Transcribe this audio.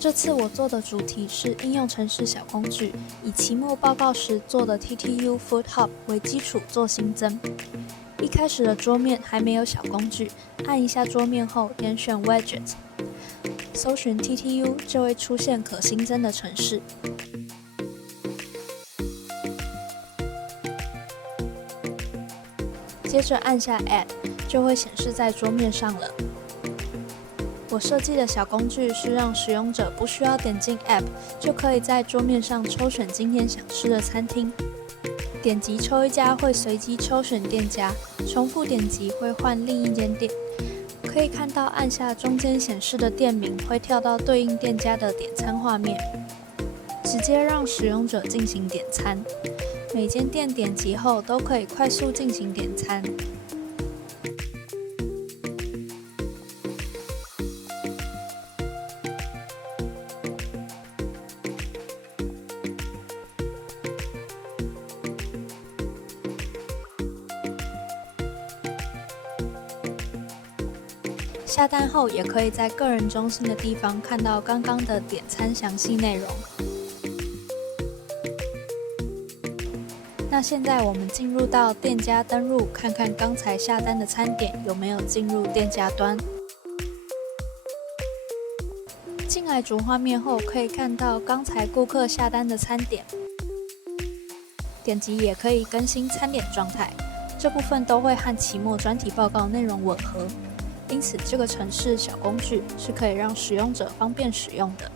这次我做的主题是应用程式小工具，以期末报告时做的 TTU Food Hub 为基础做新增。一开始的桌面还没有小工具，按一下桌面后点选 Widget， 搜寻 TTU 就会出现可新增的程式。接着按下 Add， 就会显示在桌面上了。我设计的小工具是让使用者不需要点进 App， 就可以在桌面上抽选今天想吃的餐厅。点击抽一家会随机抽选店家，重复点击会换另一间店。可以看到按下中间显示的店名会跳到对应店家的点餐画面，直接让使用者进行点餐。每间店点击后都可以快速进行点餐。下单后也可以在个人中心的地方看到刚刚的点餐详细内容。那现在我们进入到店家登入，看看刚才下单的餐点有没有进入店家端。进来主画面后，可以看到刚才顾客下单的餐点，点击也可以更新餐点状态，这部分都会和期末专题报告内容吻合。因此，这个程式小工具是可以让使用者方便使用的。